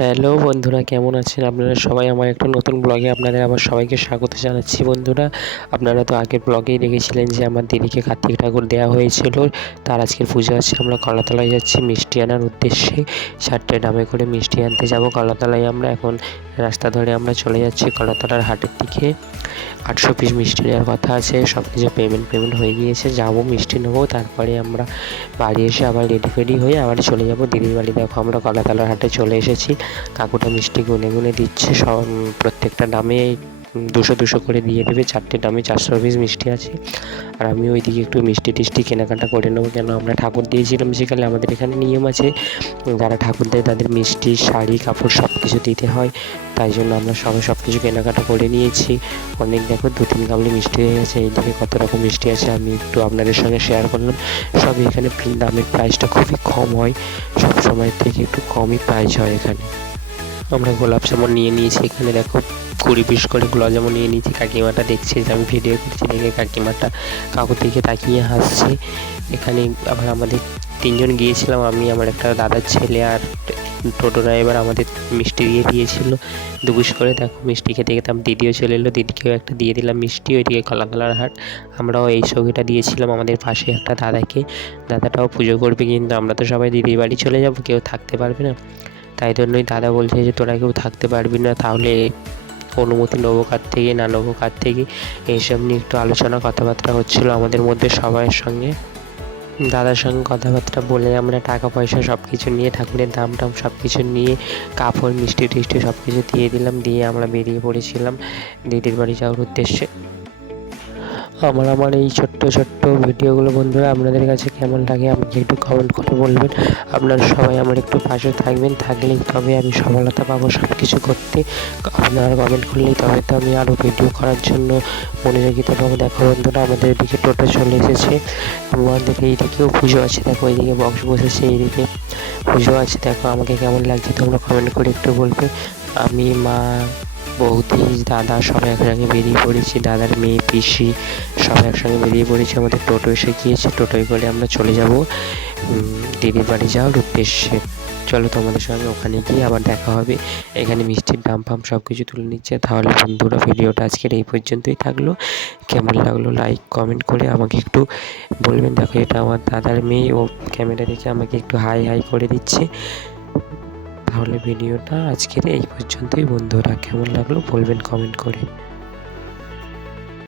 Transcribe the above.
Hello বন্ধুরা, কেমন আছেন আপনারা সবাই? আমার একটা নতুন ব্লগে আপনাদের আবার সবাইকে স্বাগত জানাচ্ছি বন্ধুরা। আপনারা তো আগের ব্লগেই দেখেছিলেন যে আমার দিদিকে কার্তিক ঠাকুর দেওয়া হয়েছিল। তার আজকের পুজো আছে, আমরা কলাতলায় যাচ্ছি মিষ্টি আনার উদ্দেশ্যে। চারটে ডামে করে মিষ্টি আনতে যাব কলাতলায় আমরা। এখন রাস্তা ধরে আমরা চলে যাচ্ছি কলাতলার হাটের দিকে। আটশো পিস মিষ্টি নেওয়ার কথা আছে সব কিছু পেমেন্ট পেমেন্ট হয়ে গিয়েছে। যাব, মিষ্টি নেব, তারপরে আমরা বাড়ি এসে আবার রেডি ফেডি হয়ে আবার চলে যাব দিদির বাড়ি। দেখো আমরা কলাতলার হাটে চলে এসেছি। কাকুটা মিষ্টি গুনে গুনে দিচ্ছে সব প্রত্যেকটা দামে দুশো দুশো করে দিয়ে দেবে, চারটে দামে চারশো পিস মিষ্টি আছে। আর আমি ওইদিকে একটু মিষ্টি টিষ্টি কেনাকাটা করে নেব। কেন, আমরা ঠাকুর দিয়েছিলাম সেখানে আমাদের এখানে নিয়ম আছে, যারা ঠাকুর দেয় তাদের মিষ্টি, শাড়ি, কাপড় সব কিছু দিতে হয়। তাই জন্য আমরা সবাই সব কিছু কেনাকাটা করে নিয়েছি। অনেক দেখো, দু তিন গামলি মিষ্টি হয়ে গেছে, এইদিকে কত রকম মিষ্টি আছে, আমি একটু আপনাদের সঙ্গে শেয়ার করলাম। সব এখানে দামের প্রাইসটা খুবই কম হয় সব সময় থেকে একটু কমই প্রাইস হয় এখানে। আমরা গোলাপ জামুন নিয়ে নিয়েছি, এখানে দেখো। কুড়ি পিস করে গোলাপ জামুন নিয়ে নিয়েছি। কাকিমাটা দেখছে যে আমি ভিডিও করছি, দেখে কাকিমাটা কাকুর দিকে তাকিয়ে হাসছে। এখানে আবার আমাদের তিনজন গিয়েছিলাম, আমি, আমার একটা দাদার ছেলে আর টোটো ড্রাইভার আমাদের মিষ্টি দিয়ে দিয়েছিল। দুপুস করে দেখো মিষ্টি খেতে খেতে আমার দিদিও চলে এলো, দিদিকেও একটা দিয়ে দিলাম মিষ্টি, ওইদিকে কলাতলার হাট আমরাও এই সঙ্গীটা দিয়েছিলাম আমাদের পাশে একটা দাদাকে। দাদাটাও পুজো করবে কিন্তু আমরা তো সবাই দিদির বাড়ি চলে যাব, কেউ থাকতে পারবে না। তাই জন্যই দাদা বলছে যে তোরা কেউ থাকতে পারবি না, তাহলে অনুমতি নেব কার থেকে, না নেব কার থেকে, এইসব নিয়ে একটু আলোচনা, কথাবার্তা হচ্ছিল আমাদের মধ্যে সবাইয়ের সঙ্গে। দাদার সঙ্গে কথাবার্তা বলে আমরা টাকা, পয়সা সব কিছু নিয়ে, ঠাকুরের দাম টাম সব কিছু নিয়ে, কাপড়, মিষ্টি, টিষ্টি সব কিছু দিয়ে দিলাম, দিয়ে আমরা বেরিয়ে পড়েছিলাম দিদির বাড়ি যাওয়ার উদ্দেশ্যে। আমার আমার এই ছোট্ট ছোট্ট ভিডিওগুলো বন্ধুরা আপনাদের কাছে কেমন লাগে আমাকে একটু কমেন্ট করে বলবেন। আপনারা সবাই আমার একটু পাশে থাকবেন, থাকলেই তবে আমি সফলতা পাবো সব কিছু করতে। আপনারা কমেন্ট করলেই তবে তো আমি আরও ভিডিও করার জন্য মনে মনোযোগিতা পাবো দেখো বন্ধুরা, আমাদের এদিকে টোটো চলে এসেছে। আমাদের এইদিকেও পুজো আছে। দেখো এইদিকে বক্স বসেছে, এইদিকে পুজো আছে। দেখো আমাকে কেমন লাগছে তোমরা কমেন্ট করে একটু বলবে। আমি মা বৌদি, দাদা সবাই একসঙ্গে বেরিয়ে পড়েছি। দাদার মেয়ে, পিসি সব একসঙ্গে বেরিয়ে পড়েছি। আমাদের টোটো এসে গিয়েছে। টোটোয় করে আমরা চলে যাব। দিদির বাড়ি যাওয়ার উদ্দেশ্যে। চলো তোমাদের সঙ্গে ওখানে গিয়ে আবার দেখা হবে। এখানে মিষ্টির দাম ফাম সব কিছু তুলে নিচ্ছে। তাহলে বন্ধুরা, ভিডিওটা আজকের এই পর্যন্তই থাকল। কেমন লাগল লাইক কমেন্ট করে আমাকে একটু বলবেন। দেখো এটা আমার দাদার মেয়ে। ও ক্যামেরা দেখে আমাকে একটু হাই হাই করে দিচ্ছে। তাহলে ভিডিওটা আজকের এই পর্যন্তই। বন্ধুরা কেমন লাগল বলবেন কমেন্ট করে।